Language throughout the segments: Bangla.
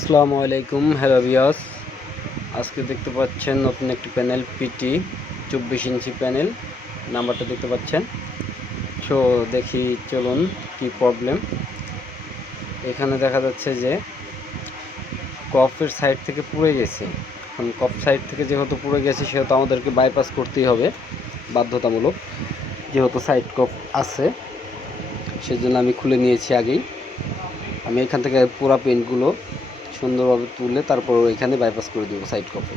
আসসালামু আলাইকুম, হ্যালো ভিউয়ার্স। আজকে দেখতে পাচ্ছেন নতুন একটি প্যানেল পিটি 24 ইঞ্চি প্যানেল, নাম্বারটা দেখতে পাচ্ছেন। সো দেখি, চলুন কি প্রবলেম। এখানে দেখা যাচ্ছে যে কফের সাইড থেকে পুড়ে গেছে। এখন কফ সাইড থেকে যেহেতু পুড়ে গেছে সেহেতু আমাদেরকে বাইপাস করতেই হবে বাধ্যতামূলক, যেহেতু সাইড কফ আছে। সেজন্য আমি খুলে নিয়েছি আগেই। আমি এখান থেকে পুরো পেন্টগুলো সুন্দরভাবে তুলে তারপর এখানে বাইপাস করে দেবো সাইড কপে।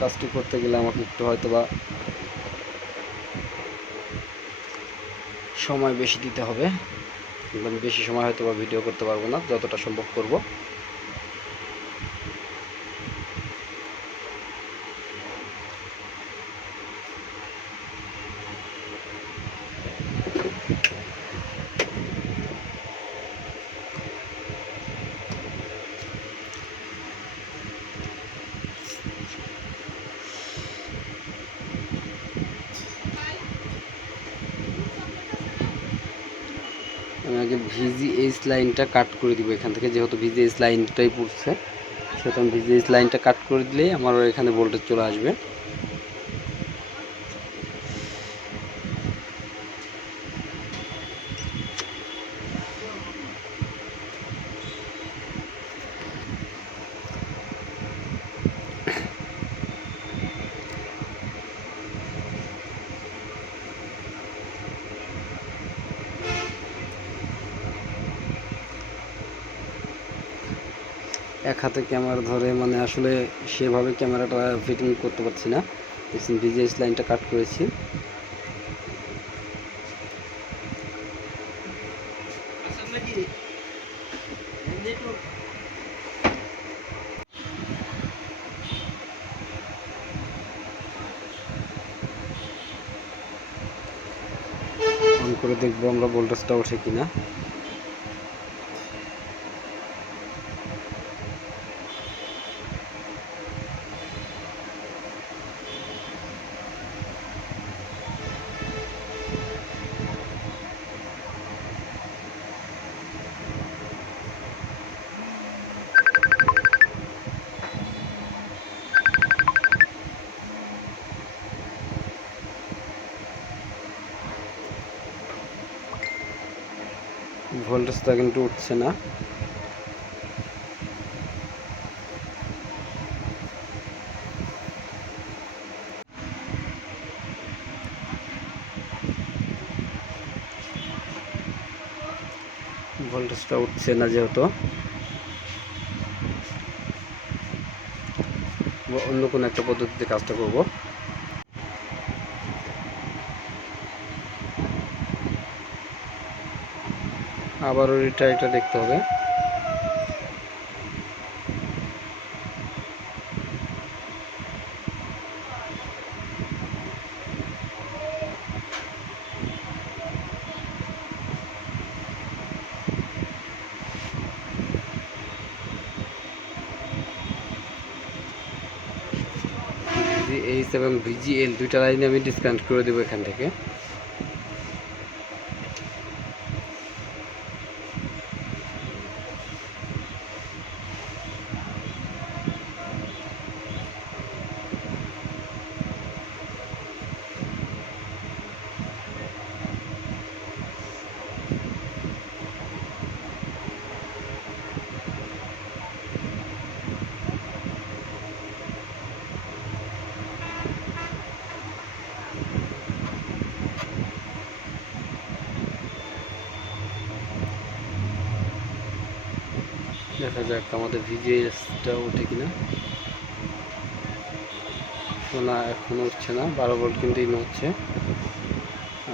কাজটি করতে গেলে আমাকে একটু হয়তো বা সময় বেশি দিতে হবে। আমি বেশি সময় হয়তো বা ভিডিও করতে পারবো না, যতটা সম্ভব করব। আমি আগে ভিজিএইচ লাইনটা কাট করে দিব এখান থেকে, যেহেতু ভিজিএইচ লাইনটাই পড়ছে সেহেতু আমি ভিজিএইচ লাইনটা কাট করে দিলেই আমার এখানে ভোল্টেজ চলে আসবে। এক হাতে ক্যামেরা ধরে মানে আসলে সেভাবে ক্যামেরাটা ফিটিং করতে পারছি না। দেখছেন ভিজিএইচ লাইনটা কাট করেছি। অন করে দেখবো আমরা ভোল্টেজটা ওঠে কিনা। ভোল্টেজটা কিন্তু উঠছে না। ভোল্টেজটা উঠছে না যেহেতু অন্য কোনো একটা পদ্ধতিতে কাজটা করব। আবারও এটা দেখতে হবে। ভিজিএইচ এবং ভিজিএল দুইটা লাইনে আমি ডিসকানেক্ট করে দেবো এখান থেকে। দেখা যাক আমাদের ভিজিএসটা ওঠে কিনা। না, এখনো উঠছে না। 12 ভোল্ট কিন্তু ইন হচ্ছে।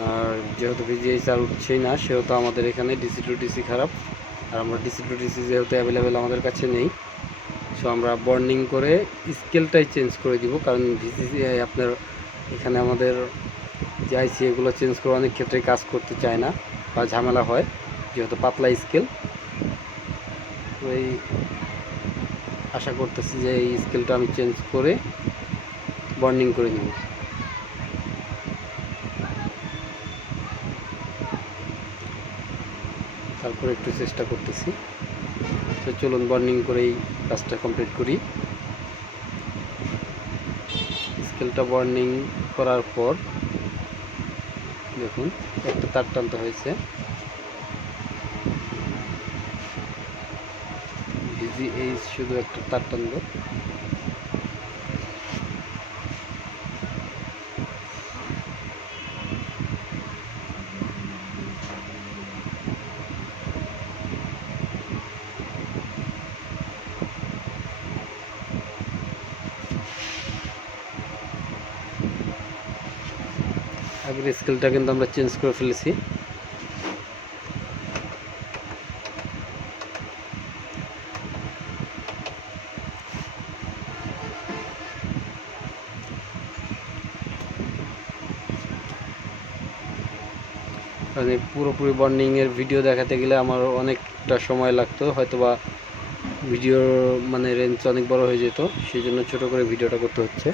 আর যেহেতু ভিজিএস আর উঠছেই না সেহেতু আমাদের এখানে ডিসি টু ডিসি খারাপ। আর আমরা ডিসি টু ডিসি যেহেতু অ্যাভেলেবেল আমাদের কাছে নেই, সো আমরা বর্নিং করে স্কেলটাই চেঞ্জ করে দিব। কারণ ভিজিএস আপনার এখানে আমাদের যে আইসি এগুলো চেঞ্জ করে অনেক ক্ষেত্রে কাজ করতে চায় না বা ঝামেলা হয়, যেহেতু পাতলা স্কেল। তো এই আশা করতেছি যে এই স্কেলটা আমি চেঞ্জ করে বর্নিং করে নিব। তারপরে একটু চেষ্টা করতেছি। তো চলুন বর্নিং করেই কাজটা কমপ্লিট করি। স্কেলটা বর্নিং করার পর দেখুন একটা তার টানতে হয়েছে, ভিজিএইচ শুধু একটা তার টানবো। আগের স্কেলটা কিন্তু আমরা চেঞ্জ করে ফেলেছি। মানে পুরোপুরি বর্নিংয়ের ভিডিও দেখাতে গেলে আমার অনেকটা সময় লাগতো, হয়তোবা ভিডিওর মানে রেঞ্জ অনেক বড় হয়ে যেত, সেই জন্য ছোটো করে ভিডিওটা করতে হচ্ছে।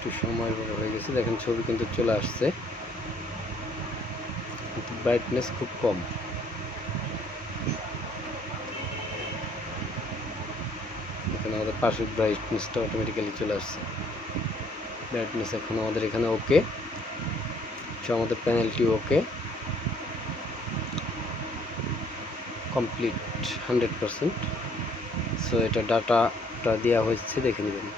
একটু সময় বড় হয়ে গেছে, দেখেন ছবি কিন্তু চলে আসছে, কিন্তু ব্রাইটনেস খুব কম। এখানে আমাদের পাশের ব্রাইটনেসটা অটোমেটিক্যালি চলে আসছে। ব্রাইটনেস এখন আমাদের এখানে ওকে, আমাদের প্যানেলটি ওকে কমপ্লিট 100%। সো এটা ডাটাটা দেওয়া হয়েছে, দেখে নেবেন।